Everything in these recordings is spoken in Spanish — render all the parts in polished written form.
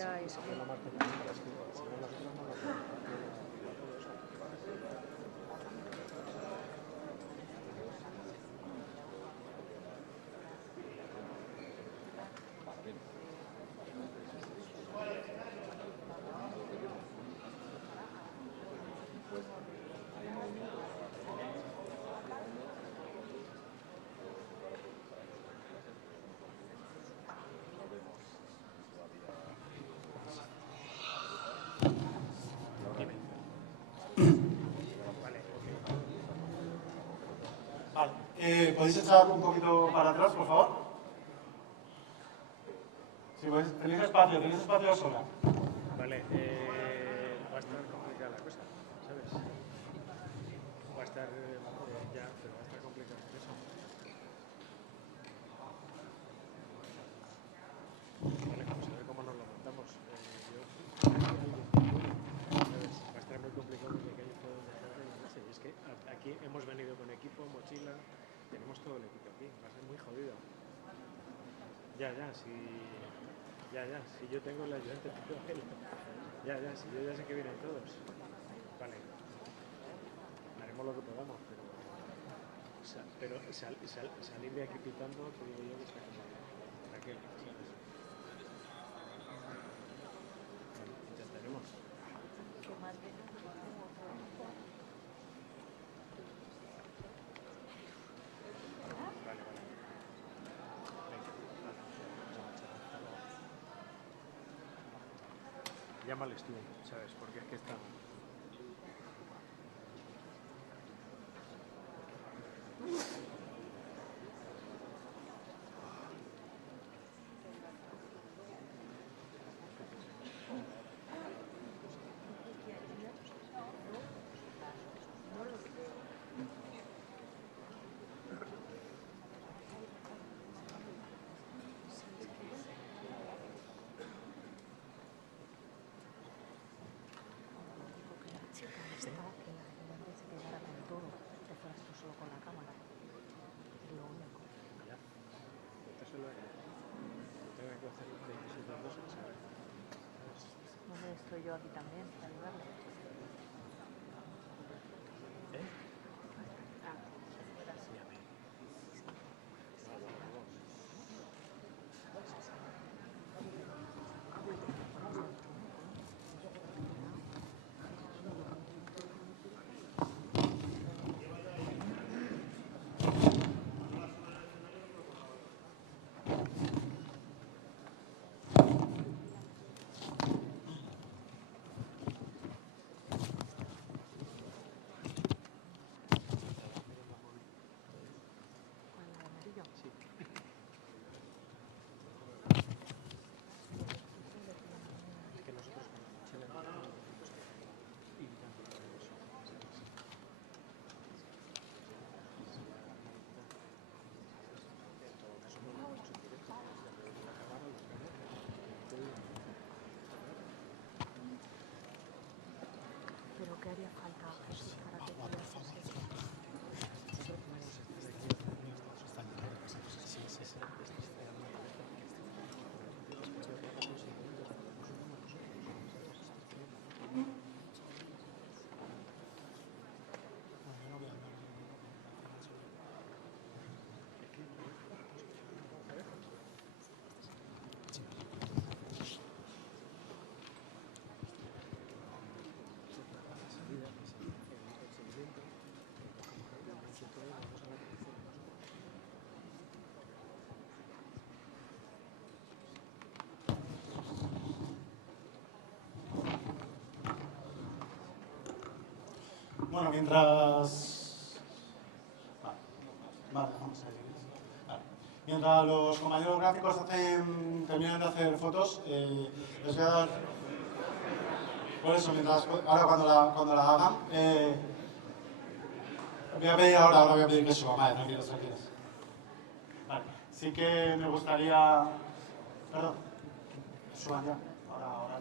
Ya, es que... ¿Podéis echar un poquito para atrás, por favor? Sí, pues, tenéis espacio de sobra. Vale, va a estar complicada la cosa, ¿sabes? Va a estar ya, pero va a estar complicado eso. Vale, vamos a ver cómo nos lo montamos. ¿Sabes? Va a estar muy complicado porque hay todo donde hacer y no sé. Es que aquí hemos venido con equipo, mochila, tenemos todo el equipo aquí, va a ser muy jodido. Ya, si yo tengo el ayudante, ya, si yo ya sé que vienen todos. Vale, haremos lo que podamos, pero salir de aquí pitando, te digo yo que está como Raquel, ¿sabes? Vale, intentaremos. Vale. Llámales tú, ¿sabes? Porque es que está... Estoy yo aquí también, para ayudarle. ¿Qué haría falta, Jesús, para que pudieras hacer eso? Bueno, mientras... Vale, vamos a ir. Vale. Mientras los compañeros gráficos terminan de hacer fotos, les voy a dar... Por eso, ahora cuando la hagan, ahora voy a pedir que suba. Vale, tranquilos. Vale, sí que me gustaría... Perdón, suban ya. Ahora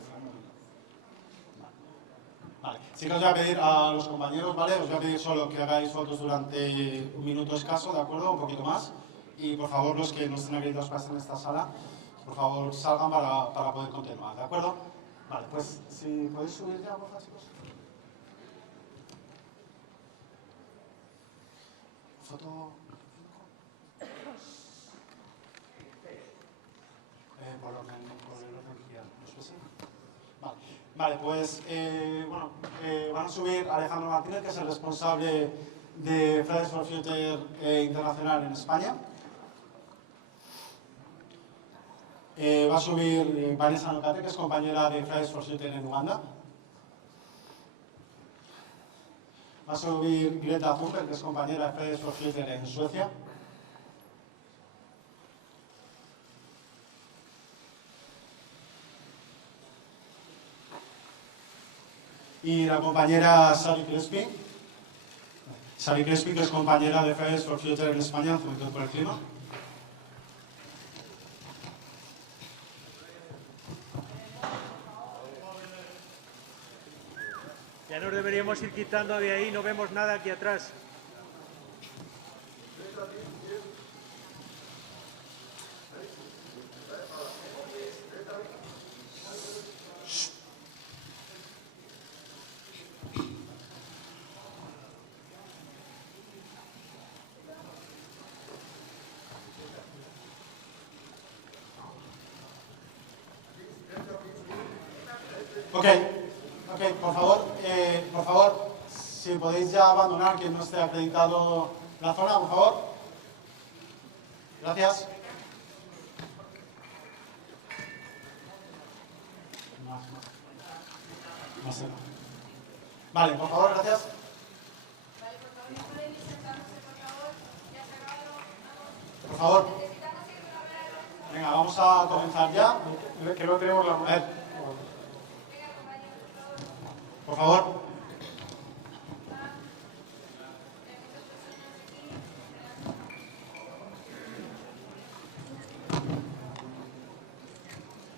Vale, sí que os voy a pedir a los compañeros, ¿vale? Os voy a pedir solo que hagáis fotos durante un minuto escaso, ¿de acuerdo? Un poquito más. Y por favor, los que no estén acreditados para estar en esta sala, por favor salgan para poder continuar, ¿de acuerdo? Vale, pues si podéis subir ya, por favor, chicos. Foto... por el orden que quieran. ¿No es así? Vale, pues bueno, van a subir Alejandro Martínez, que es el responsable de Fridays for Future Internacional en España. Va a subir Vanessa Nocate, que es compañera de Fridays for Future en Uganda. Va a subir Greta Thunberg, que es compañera de Fridays for Future en Suecia. Y la compañera Sari Crespi, que es compañera de Fridays for Future en España, Juventud por el Clima. Ya nos deberíamos ir quitando de ahí, no vemos nada aquí atrás. Ok, por favor, si podéis ya abandonar, quien no esté acreditado la zona, por favor. Gracias. Vale, por favor, gracias. Por favor. Venga, vamos a comenzar ya. Que no tenemos la mano. Por favor.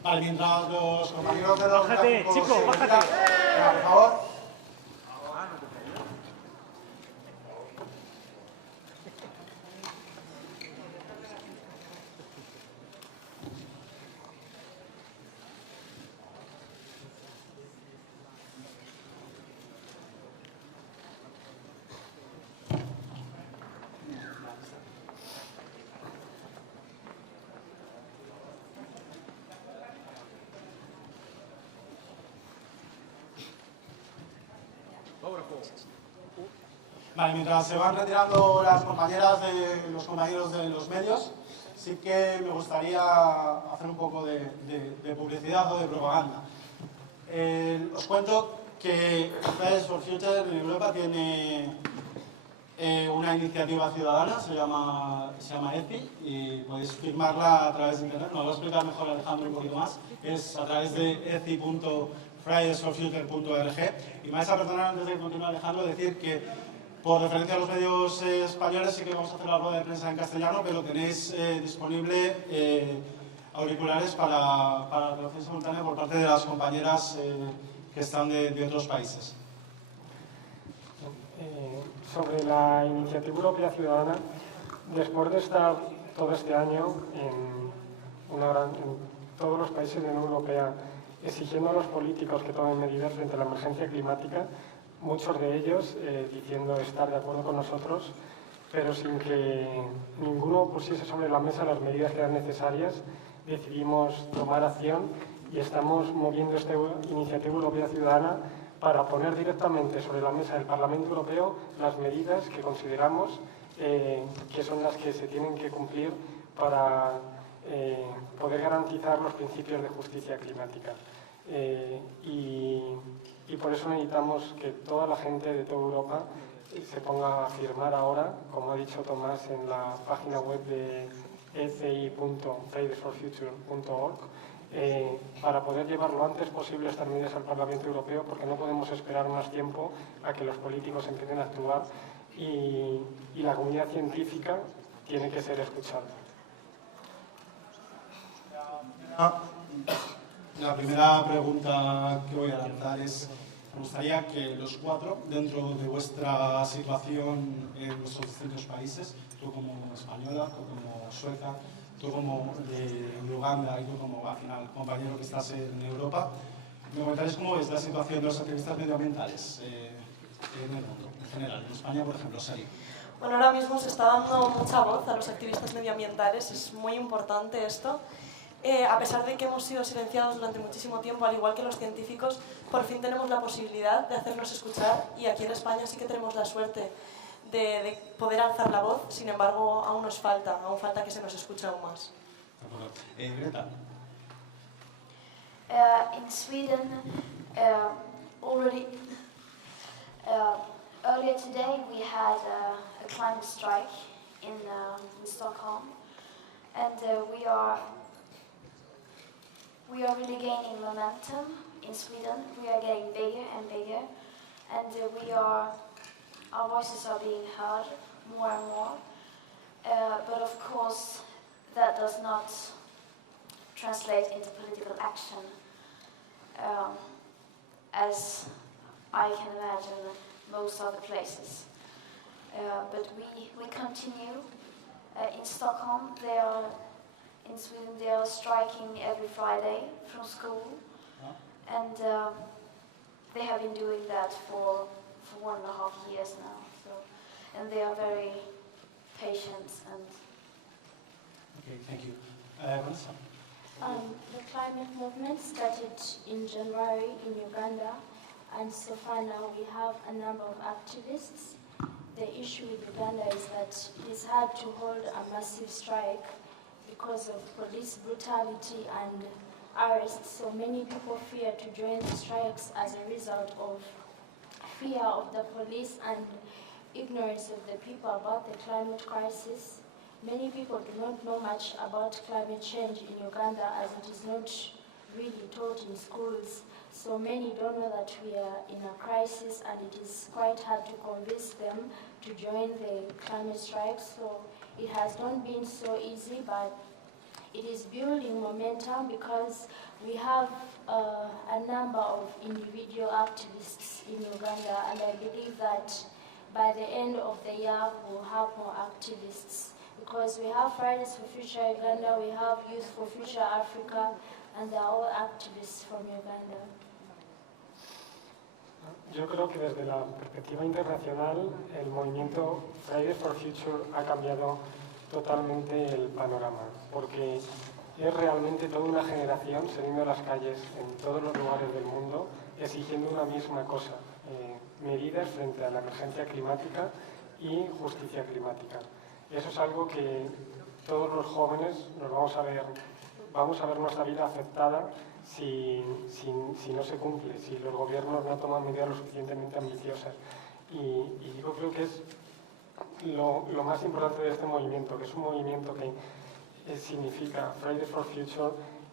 Vale, mientras los compañeros de los Bájate, gráficos chico, se bájate. retiran, venga, por favor. Vale, mientras se van retirando las compañeras de los compañeros de los medios, sí que me gustaría hacer un poco de publicidad o de propaganda. Os cuento que Fridays for Future en Europa tiene una iniciativa ciudadana, se llama EFI, y podéis firmarla a través de internet. Nos lo va a explicar mejor Alejandro un poquito más. Es a través de efi.fridaysforfuture.org. Y me vais a perdonar antes de continuar, Alejandro, decir que por referencia a los medios españoles sí que vamos a hacer la rueda de prensa en castellano, pero tenéis disponible auriculares para la traducción simultánea por parte de las compañeras que están de otros países. Sobre la iniciativa europea ciudadana, después de estar todo este año en todos los países de la Unión Europea exigiendo a los políticos que tomen medidas frente a la emergencia climática, muchos de ellos diciendo estar de acuerdo con nosotros, pero sin que ninguno pusiese sobre la mesa las medidas que eran necesarias, decidimos tomar acción y estamos moviendo esta iniciativa europea ciudadana para poner directamente sobre la mesa del Parlamento Europeo las medidas que consideramos que son las que se tienen que cumplir para poder garantizar los principios de justicia climática. Y por eso necesitamos que toda la gente de toda Europa se ponga a firmar ahora, como ha dicho Tomás, en la página web de efi.fridaysforfuture.org, para poder llevar lo antes posible estas medidas al Parlamento Europeo, porque no podemos esperar más tiempo a que los políticos empiecen a actuar y la comunidad científica tiene que ser escuchada. La primera pregunta que voy a lanzar es, me gustaría que los cuatro, dentro de vuestra situación en vuestros distintos países, tú como española, tú como sueca, tú como de Uganda y tú como, al final, compañero que estás en Europa, me comentaréis cómo es la situación de los activistas medioambientales en el mundo, en general, en España, por ejemplo, Sari. Bueno, ahora mismo se está dando mucha voz a los activistas medioambientales, es muy importante esto. A pesar de que hemos sido silenciados durante muchísimo tiempo, al igual que los científicos, por fin tenemos la posibilidad de hacernos escuchar y aquí en España sí que tenemos la suerte de poder alzar la voz, sin embargo aún nos falta, que se nos escuche aún más. Greta. In Sweden, earlier today we had a climate strike in Stockholm, and we are really gaining momentum in Sweden. We are getting bigger and bigger, and our voices are being heard more and more. But of course, that does not translate into political action, as I can imagine most other places. But we continue. In Stockholm, in Sweden, they are striking every Friday from school, and they have been doing that for 1.5 years now. So, and they are very patient and. Okay, thank you. The climate movement started in January in Uganda, and so far now we have a number of activists. The issue with Uganda is that it is hard to hold a massive strike because of police brutality and arrests. So many people fear to join the strikes as a result of fear of the police and ignorance of the people about the climate crisis. Many people do not know much about climate change in Uganda, as it is not really taught in schools. So many don't know that we are in a crisis, and it is quite hard to convince them to join the climate strike. So it has not been so easy, but it is building momentum because we have a number of individual activists in Uganda, and I believe that by the end of the year we'll have more activists. Because we have Fridays for Future Uganda, we have Youth for Future Africa, and they're all activists from Uganda. Yo creo que desde la perspectiva internacional el movimiento Fridays for Future ha cambiado totalmente el panorama, porque es realmente toda una generación saliendo a las calles en todos los lugares del mundo exigiendo una misma cosa, medidas frente a la emergencia climática y justicia climática. Eso es algo que todos los jóvenes nos vamos a ver nuestra vida afectada si no se cumple, si los gobiernos no toman medidas lo suficientemente ambiciosas. Y yo creo que es lo más importante de este movimiento, que es un movimiento que significa Fridays for Future,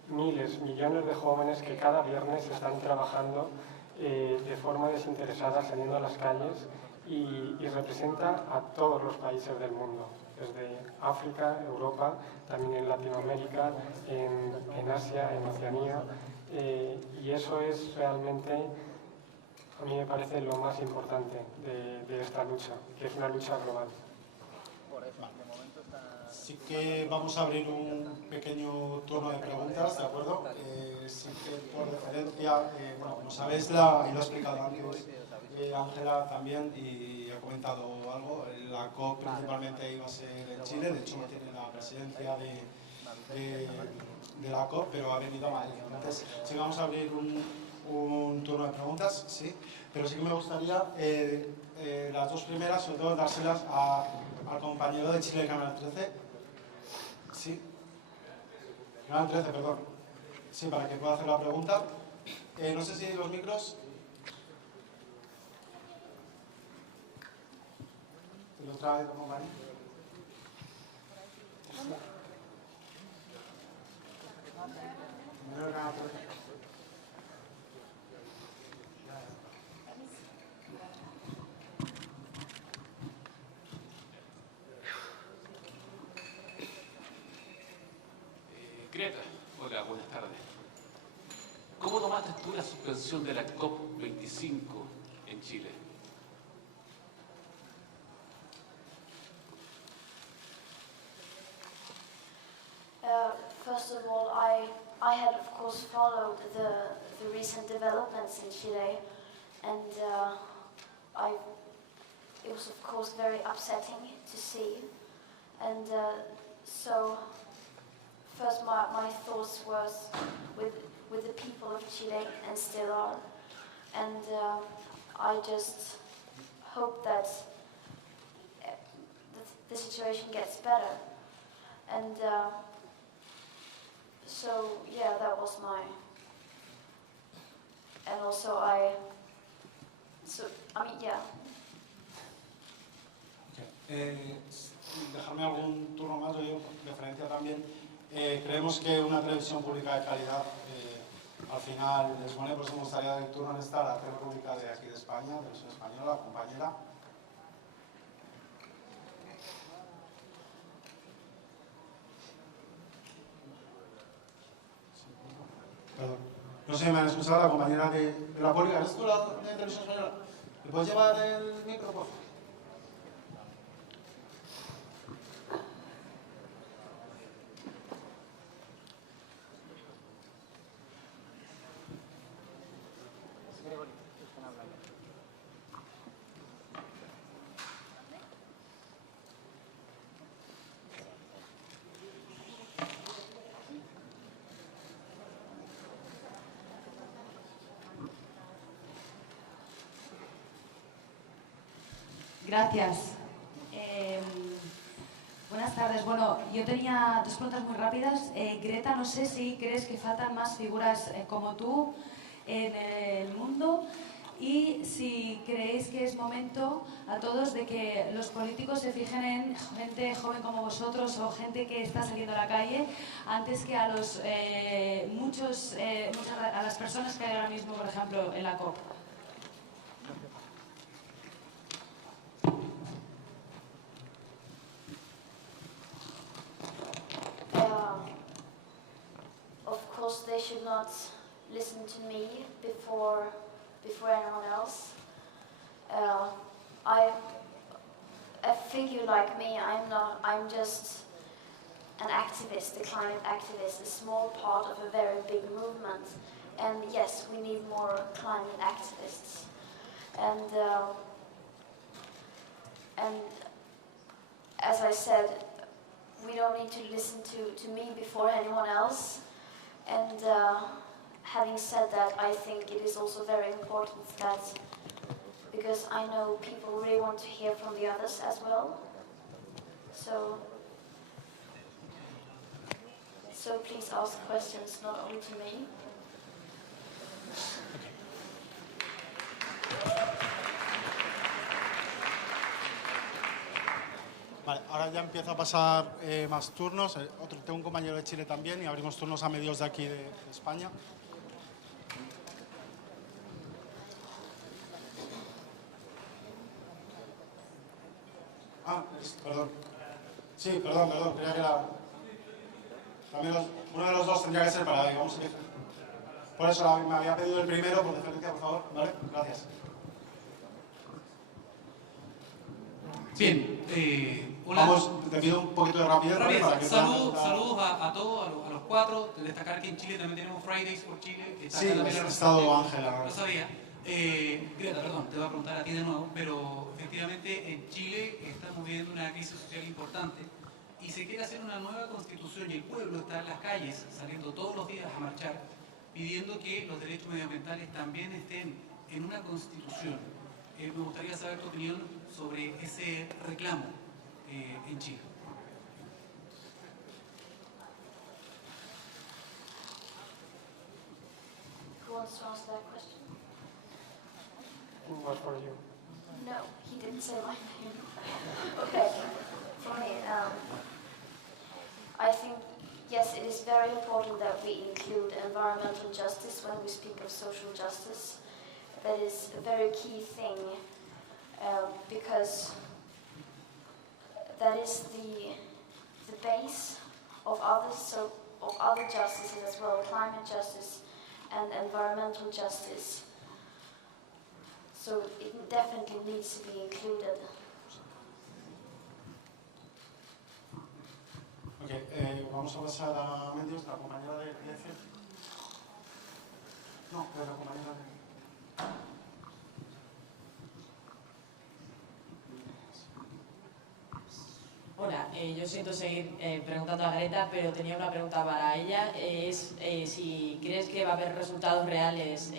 miles, millones de jóvenes que cada viernes están trabajando de forma desinteresada, saliendo a las calles y representa a todos los países del mundo, desde África, Europa, también en Latinoamérica, en Asia, en Oceanía, y eso es realmente, a mí me parece lo más importante de esta lucha, que es una lucha global. Sí que vamos a abrir un pequeño turno de preguntas, ¿de acuerdo? Sí que por referencia, bueno, como sabéis, y lo ha explicado antes Ángela también, y ha comentado algo, la COP principalmente iba a ser en Chile, de hecho no tiene la presidencia de la COP, pero ha venido a Madrid. Entonces, sí que vamos a abrir un turno de preguntas, sí, pero sí que me gustaría las dos primeras, sobre todo, dárselas al compañero de Chile, Canal 13. Sí. Canal 13, perdón. Sí, para que pueda hacer la pregunta. No sé si los micros. ¿Te los trae el compañero? Primero Canal 13. Greta, hola, buenas tardes. ¿Cómo tomaste tú la suspensión de la COP25 en Chile? I had, of course, followed the recent developments in Chile, and it was, of course, very upsetting to see. And so, first my thoughts was with the people of Chile, and still are. And I just hope that the situation gets better. And so, yeah, that was my... And also yeah. Dejarme algún turno más, yo digo, referencia también. Creemos que una televisión pública de calidad al final es buena, pues me gustaría dar el turno en estar a la tele pública de aquí de España, de Televisión Española, la compañera. Perdón. No sé si me han escuchado, la compañera de la pública. ¿Eres tú la de Televisión Española? ¿Me puedes llevar el micro, por favor? Gracias. Buenas tardes. Bueno, yo tenía dos preguntas muy rápidas. Greta, no sé si crees que faltan más figuras como tú en el mundo y si creéis que es momento a todos de que los políticos se fijen en gente joven como vosotros o gente que está saliendo a la calle antes que a los a las personas que hay ahora mismo, por ejemplo, en la COP. Of course, they should not listen to me before anyone else. A figure like me, I'm just an activist, a climate activist, a small part of a very big movement. And yes, we need more climate activists. And as I said, we don't need to listen to me before anyone else. And having said that, I think it is also very important that, because I know people really want to hear from the others as well. So please ask questions not only to me. Vale, ahora ya empiezo a pasar más turnos. Tengo un compañero de Chile también y abrimos turnos a medios de aquí de España. Perdón. Sí, perdón. Creía que era... También uno de los dos tendría que ser para... Digamos, por eso me había pedido el primero, por deferencia, por favor. Vale, gracias. Bien, hola. Vamos, te pido un poquito de rapidez. Para que saludos a todos, a los cuatro. Destacar que en Chile también tenemos Fridays por Chile. Sí, ha estado Ángela. No sabía. Greta, perdón, te voy a preguntar a ti de nuevo, pero efectivamente en Chile estamos viviendo una crisis social importante y se quiere hacer una nueva constitución y el pueblo está en las calles saliendo todos los días a marchar pidiendo que los derechos medioambientales también estén en una constitución. Me gustaría saber tu opinión sobre ese reclamo en Chile. Who wants to answer that question? Was for you. No, he didn't say my name. Okay, for me, I think, yes, it is very important that we include environmental justice when we speak of social justice. That is a very key thing, because that is the base of other justices as well, climate justice and environmental justice. So it definitely needs to be included. Ok, vamos a pasar a medios, la compañera de DF. No, de la compañera de... Hola, yo siento seguir preguntando a Greta, pero tenía una pregunta para ella. Es si crees que va a haber resultados reales,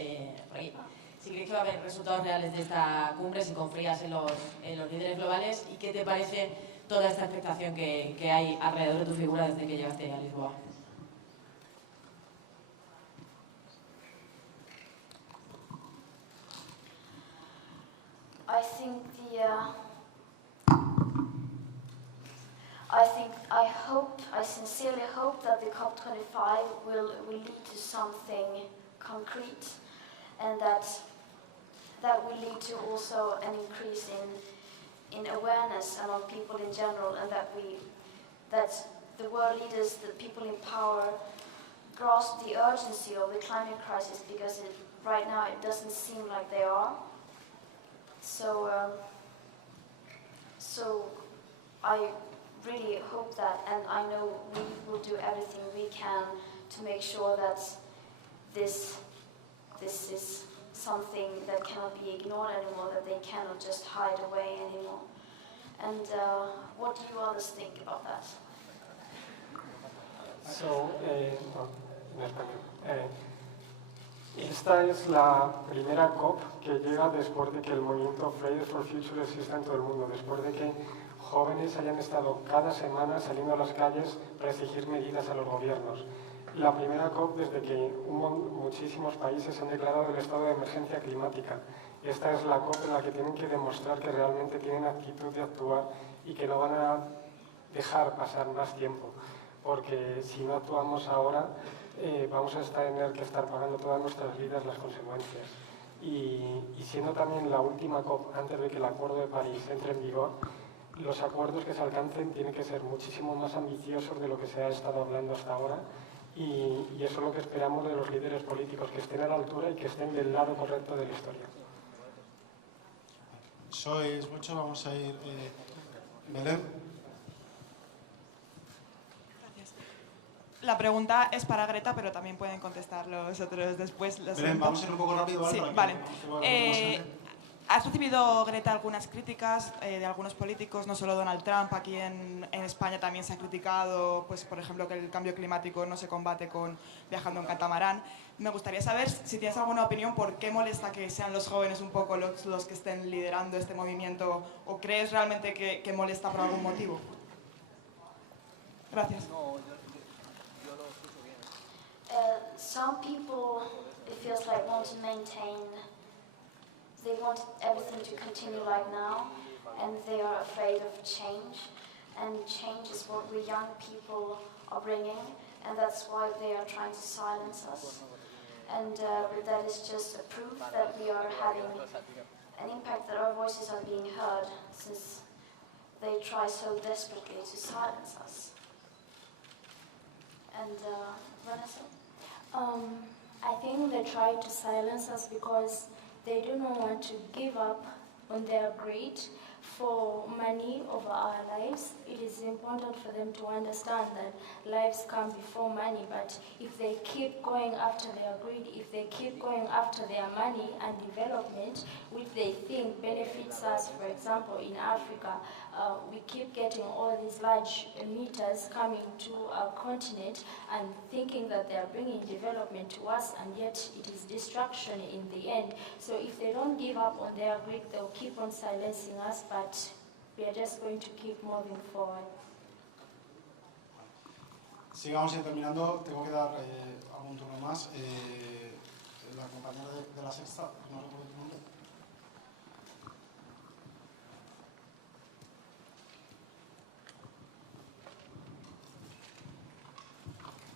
si crees que va a haber resultados reales de esta cumbre, si confías en los líderes globales, y qué te parece toda esta expectación que hay alrededor de tu figura desde que llegaste a Lisboa. I sincerely hope that the COP25 will lead to something concrete, and that will lead to also an increase in awareness among people in general, and that the world leaders, the people in power, grasp the urgency of the climate crisis, because right now it doesn't seem like they are. So I really hope that, and I know we will do everything we can to make sure that this is something that cannot be ignored anymore, that they cannot just hide away anymore. And what do you others think about that? So, en español. Esta es la primera COP que llega después de que el movimiento Fridays for Future exista en todo el mundo, después de que jóvenes hayan estado cada semana saliendo a las calles para exigir medidas a los gobiernos. La primera COP desde que muchísimos países han declarado el estado de emergencia climática. Esta es la COP en la que tienen que demostrar que realmente tienen actitud de actuar y que no van a dejar pasar más tiempo, porque si no actuamos ahora vamos a tener que estar pagando todas nuestras vidas las consecuencias. Y siendo también la última COP antes de que el Acuerdo de París entre en vigor, los acuerdos que se alcancen tienen que ser muchísimo más ambiciosos de lo que se ha estado hablando hasta ahora, y eso es lo que esperamos de los líderes políticos, que estén a la altura y que estén del lado correcto de la historia. Sois mucho, vamos a ir... Belén. Gracias. La pregunta es para Greta, pero también pueden contestar los otros después. Belén, vamos a ir un poco rápido, ¿vale? Sí, vale. ¿Has recibido, Greta, algunas críticas de algunos políticos, no solo Donald Trump? Aquí en España también se ha criticado, pues, por ejemplo, que el cambio climático no se combate viajando en catamarán. Me gustaría saber si tienes alguna opinión por qué molesta que sean los jóvenes un poco los que estén liderando este movimiento, o crees realmente que molesta por algún motivo. Gracias. Some people, it feels like, want to maintain. They want everything to continue like now, and they are afraid of change. And change is what we young people are bringing, and that's why they are trying to silence us. And that is just a proof that we are having an impact, that our voices are being heard, since they try so desperately to silence us. And Vanessa? I think they try to silence us because they do not want to give up on their greed for money over our lives. It is important for them to understand that lives come before money, but if they keep going after their greed, if they keep going after their money and development, which they think benefits us, for example, in Africa, we keep getting all these large emitters coming to our continent and thinking that they are bringing development to us, and yet it is destruction in the end. So if they don't give up on their greed, they'll keep on silencing us, but we are just going to keep moving forward. Sigamos terminando, tengo que dar algún turno más. La compañera de la sexta, no recuerdo tu nombre.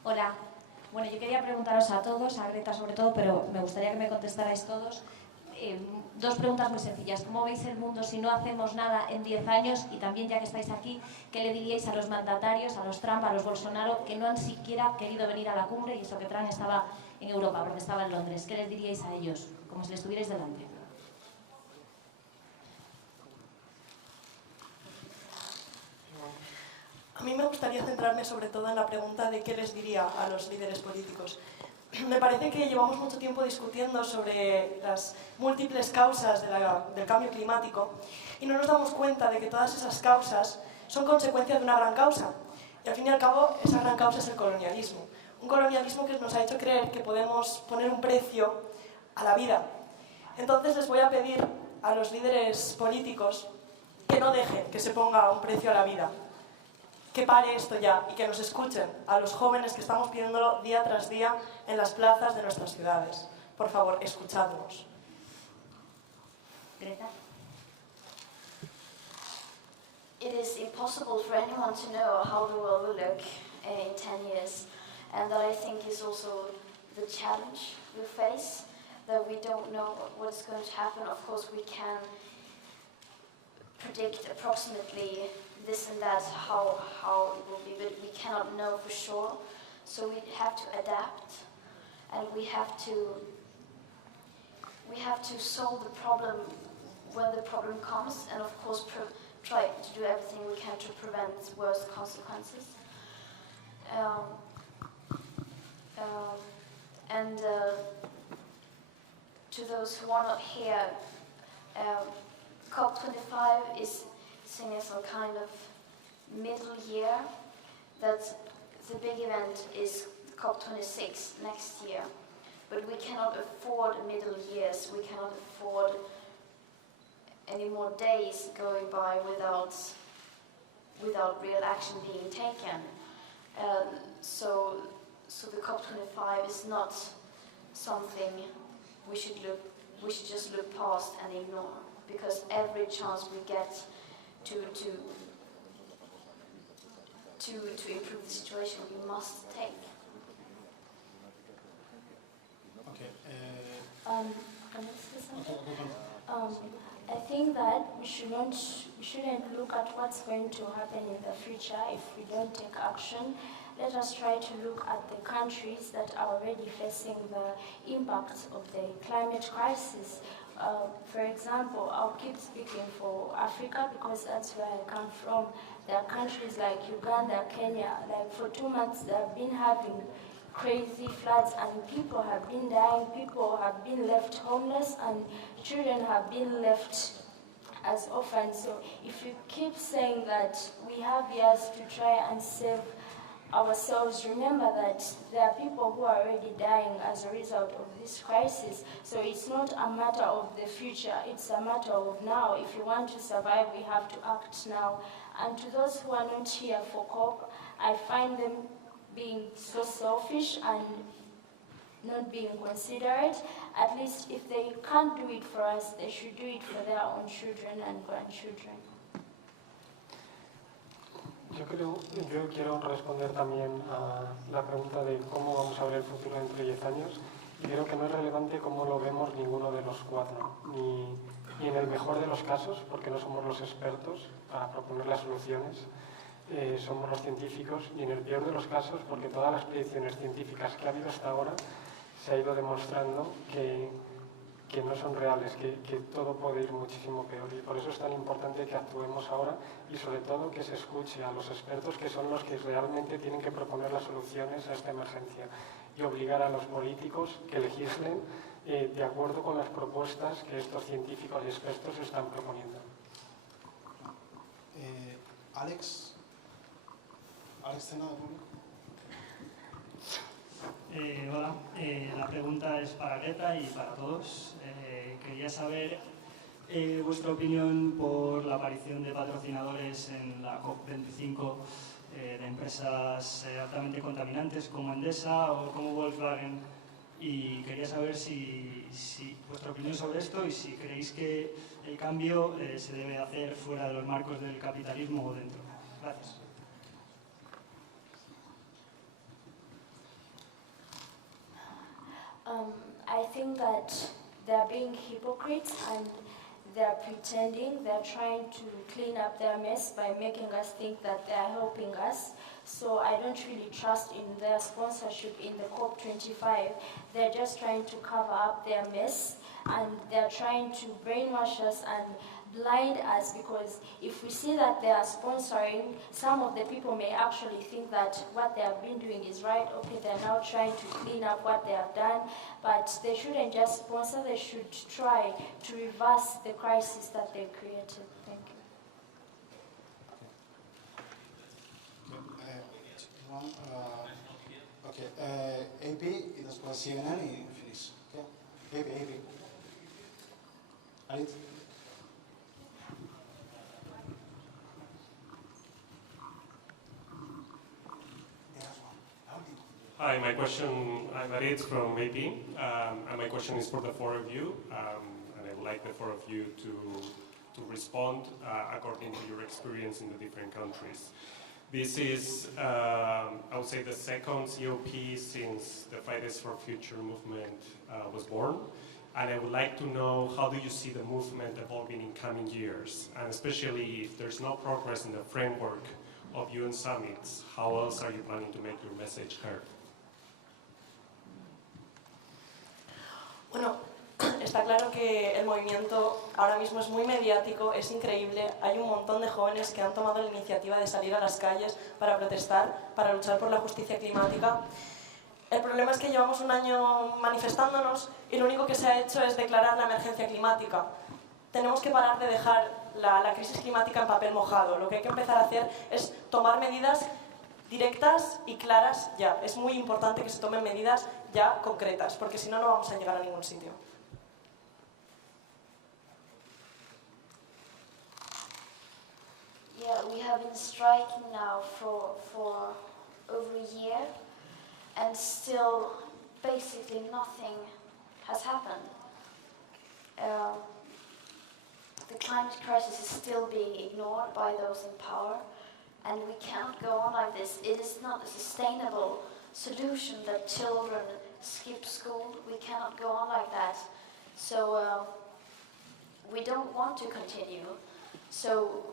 Hola. Bueno, yo quería preguntaros a todos, a Greta sobre todo, pero me gustaría que me contestarais todos. Dos preguntas muy sencillas. ¿Cómo veis el mundo si no hacemos nada en 10 años? Y también, ya que estáis aquí, ¿qué le diríais a los mandatarios, a los Trump, a los Bolsonaro, que no han siquiera querido venir a la cumbre, y eso que Trump estaba en Europa, porque estaba en Londres? ¿Qué les diríais a ellos, como si les estuvierais delante? A mí me gustaría centrarme sobre todo en la pregunta de qué les diría a los líderes políticos. me parece que llevamos mucho tiempo discutiendo sobre las múltiples causas del cambio climático y no nos damos cuenta de que todas esas causas son consecuencia de una gran causa. Y al fin y al cabo, esa gran causa es el colonialismo. Un colonialismo que nos ha hecho creer que podemos poner un precio a la vida. Entonces les voy a pedir a los líderes políticos que no dejen que se ponga un precio a la vida. Que pare esto ya y que nos escuchen a los jóvenes que estamos pidiéndolo día tras día en las plazas de nuestras ciudades. Por favor, escuchadnos. Greta. It is impossible for anyone to know how the world will look in 10 years. And that I think is also the challenge we face, that we don't know what is going to happen. Of course, we can predict approximately this and that, how it will be, but we cannot know for sure. So we have to adapt, and we have to solve the problem when the problem comes, and of course try to do everything we can to prevent worse consequences. To those who are not here, COP25 is seen as some kind of middle year, that the big event is COP26 next year. But we cannot afford middle years, we cannot afford any more days going by without real action being taken. So the COP25 is not something we should just look past and ignore, because every chance we get to improve the situation we must take. Okay. Can I say something? I think that we shouldn't look at what's going to happen in the future if we don't take action. Let us try to look at the countries that are already facing the impact of the climate crisis. For example, I'll keep speaking for Africa because that's where I come from. There are countries like Uganda, Kenya, like for 2 months they have been having crazy floods and people have been dying, people have been left homeless, and children have been left as orphans. So if you keep saying that we have years to try and save ourselves, remember that there are people who are already dying as a result of this crisis. So it's not a matter of the future, it's a matter of now. If you want to survive, we have to act now. And to those who are not here for COP, I find them being so selfish and not being considerate. At least if they can't do it for us, they should do it for their own children and grandchildren. Yo quiero responder también a la pregunta de cómo vamos a ver el futuro dentro de 10 años. Y creo que no es relevante cómo lo vemos ninguno de los cuatro, ni en el mejor de los casos, porque no somos los expertos para proponer las soluciones, somos los científicos, y en el peor de los casos, porque todas las predicciones científicas que ha habido hasta ahora se ha ido demostrando que no son reales, que todo puede ir muchísimo peor, y por eso es tan importante que actuemos ahora y sobre todo que se escuche a los expertos, que son los que realmente tienen que proponer las soluciones a esta emergencia, y obligar a los políticos que legislen de acuerdo con las propuestas que estos científicos y expertos están proponiendo. Alex, Cena de Público. Hola, la pregunta es para Greta y para todos. Quería saber vuestra opinión por la aparición de patrocinadores en la COP25 de empresas altamente contaminantes como Endesa o como Volkswagen, y quería saber si vuestra opinión sobre esto y si creéis que el cambio se debe hacer fuera de los marcos del capitalismo o dentro. Gracias. I think that they're being hypocrites and they're pretending, they're trying to clean up their mess by making us think that they're helping us. So I don't really trust in their sponsorship in the COP25. They're just trying to cover up their mess and they're trying to brainwash us and blind us, because if we see that they are sponsoring, some of the people may actually think that what they have been doing is right. Okay, they're now trying to clean up what they have done, but they shouldn't just sponsor, they should try to reverse the crisis that they created. Thank you. AP y después CNN y finish. Okay. AP. Alit. Hi, I'm Arit from AP, and my question is for the four of you, and I would like the four of you to respond according to your experience in the different countries. This is, I would say, the second COP since the Fridays for Future movement was born, and I would like to know how do you see the movement evolving in coming years, and especially if there's no progress in the framework of UN summits, how else are you planning to make your message heard? Bueno, está claro que el movimiento ahora mismo es muy mediático, es increíble. Hay un montón de jóvenes que han tomado la iniciativa de salir a las calles para protestar, para luchar por la justicia climática. El problema es que llevamos un año manifestándonos y lo único que se ha hecho es declarar la emergencia climática. Tenemos que parar de dejar la crisis climática en papel mojado. Lo que hay que empezar a hacer es tomar medidas directas y claras ya. Es muy importante que se tomen medidas ya concretas, porque si no, no vamos a llegar a ningún sitio. Yeah, we have been striking now for over a year, and still basically nothing has happened. The climate crisis is still being ignored by those in power, and we cannot go on like this. It is not a sustainable solution that children skip school. We cannot go on like that. So we don't want to continue. So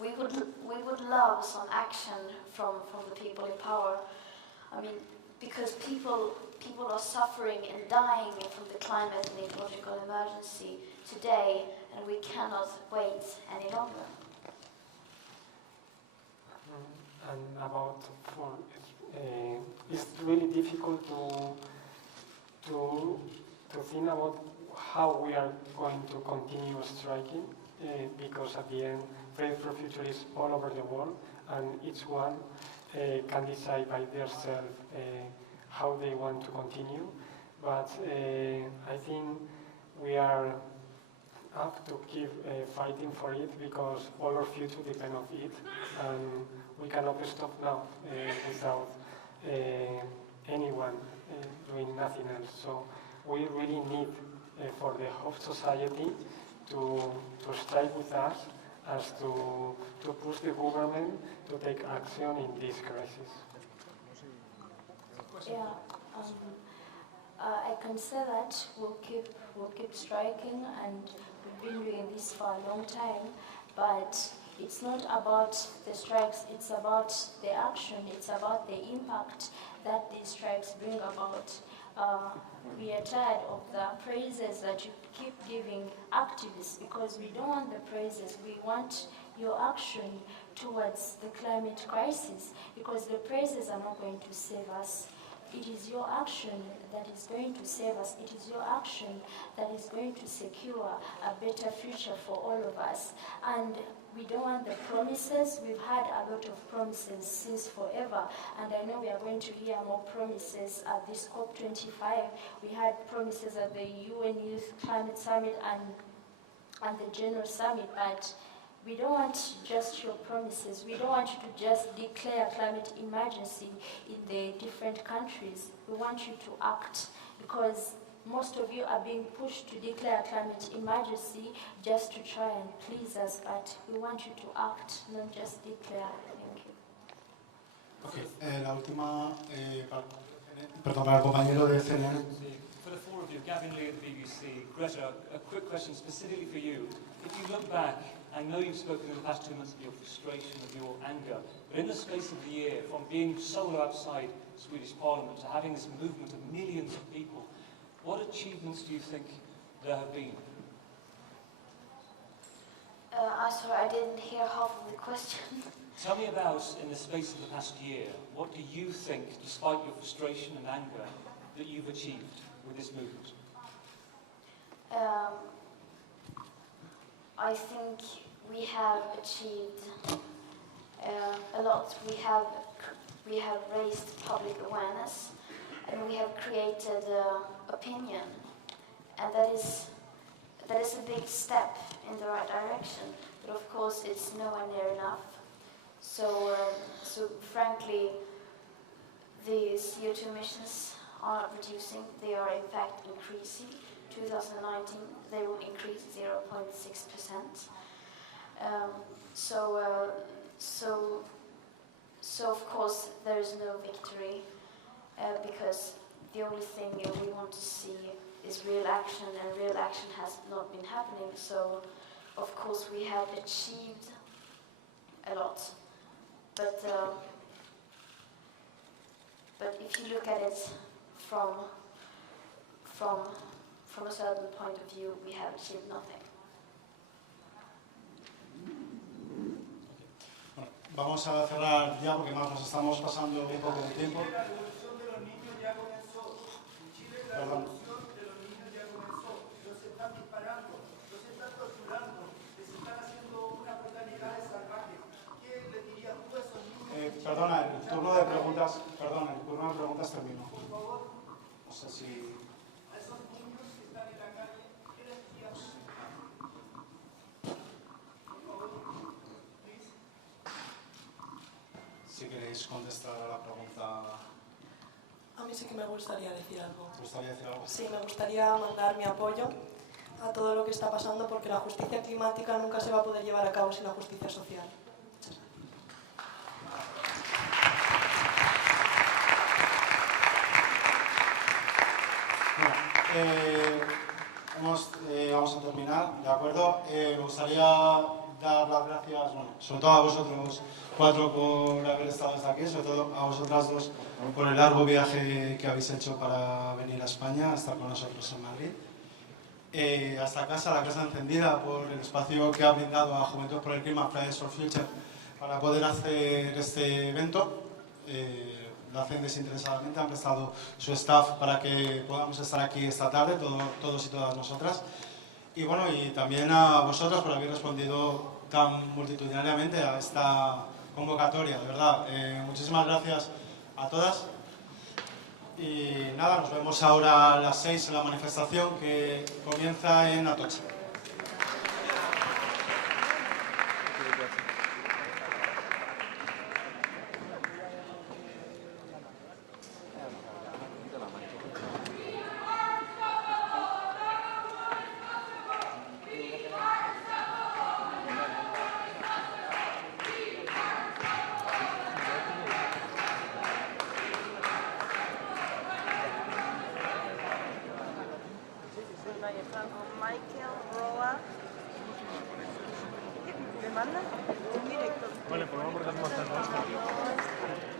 we would love some action from the people in power. I mean, because people are suffering and dying from the climate and ecological emergency today, and we cannot wait any longer. And about it's really difficult to think about how we are going to continue striking, because at the end, Fridays for Future is all over the world, and each one can decide by themselves how they want to continue. But I think we are up to keep fighting for it, because all our future depends on it, and we cannot stop now without anyone doing nothing else. So we really need for the whole society to strike with us as to push the government to take action in this crisis. Yeah, I can say that we'll keep striking, and we've been doing this for a long time, but it's not about the strikes, it's about the action, it's about the impact that these strikes bring about. We are tired of the praises that you keep giving activists, because we don't want the praises, we want your action towards the climate crisis, because the praises are not going to save us. It is your action that is going to save us. It is your action that is going to secure a better future for all of us. And we don't want the promises. We've had a lot of promises since forever, and I know we are going to hear more promises at this COP25. We had promises at the UN Youth Climate Summit and the General Summit, but we don't want just your promises. We don't want you to just declare climate emergency in the different countries. We want you to act, because most of you are being pushed to declare climate emergency just to try and please us, but we want you to act, not just declare. Thank you. Okay, la última, perdón, para el compañero de CNN. For the four of you, Gavin Lee at the BBC, Greta, a quick question specifically for you. If you look back, I know you've spoken in the past 2 months of your frustration, of your anger, but in the space of the year, from being solo outside Swedish Parliament to having this movement of millions of people, what achievements do you think there have been? I'm sorry, I didn't hear half of the question. Tell me about, in the space of the past year, what do you think, despite your frustration and anger, that you've achieved with this movement? I think we have achieved a lot. We have raised public awareness, and we have created opinion, and that is a big step in the right direction. But of course, it's nowhere near enough. So frankly, the CO2 emissions are not reducing; they are in fact increasing. 2019, they will increase 0.6%. So of course there is no victory because the only thing we want to see is real action, and real action has not been happening. So of course we have achieved a lot, but if you look at it from a certain point of view, we have achieved nothing. Bueno, vamos a cerrar ya porque más nos estamos pasando un poco de tiempo. La revolución de los niños ya comenzó. En Chile la revolución de los niños ya comenzó. Los están disparando, los están torturando, les están haciendo una brutalidad salvaje. ¿Qué le dirías tú a esos niños? Perdona, el turno de preguntas terminó. Por favor. No sé si... A esos niños que están en la calle, ¿qué les dirías? Por favor, please. Si queréis contestar a la pregunta... A mí sí que me gustaría decir algo. ¿Te gustaría decir algo? Sí, me gustaría mandar mi apoyo a todo lo que está pasando, porque la justicia climática nunca se va a poder llevar a cabo sin la justicia social. Vamos a terminar, ¿de acuerdo? Me gustaría dar las gracias, bueno, sobre todo a vosotros cuatro por haber estado hasta aquí, sobre todo a vosotras dos por el largo viaje que habéis hecho para venir a España, a estar con nosotros en Madrid. Hasta casa, la Casa Encendida, por el espacio que ha brindado a Juventud por el Clima, Fridays for Future, para poder hacer este evento. Lo hacen desinteresadamente, han prestado su staff para que podamos estar aquí esta tarde, todos y todas nosotras. Y bueno, y también a vosotros por haber respondido tan multitudinariamente a esta convocatoria, de verdad. Muchísimas gracias a todas. Y nada, nos vemos ahora a las 6 en la manifestación que comienza en Atocha. Vale, pues vamos a cortar más tarde.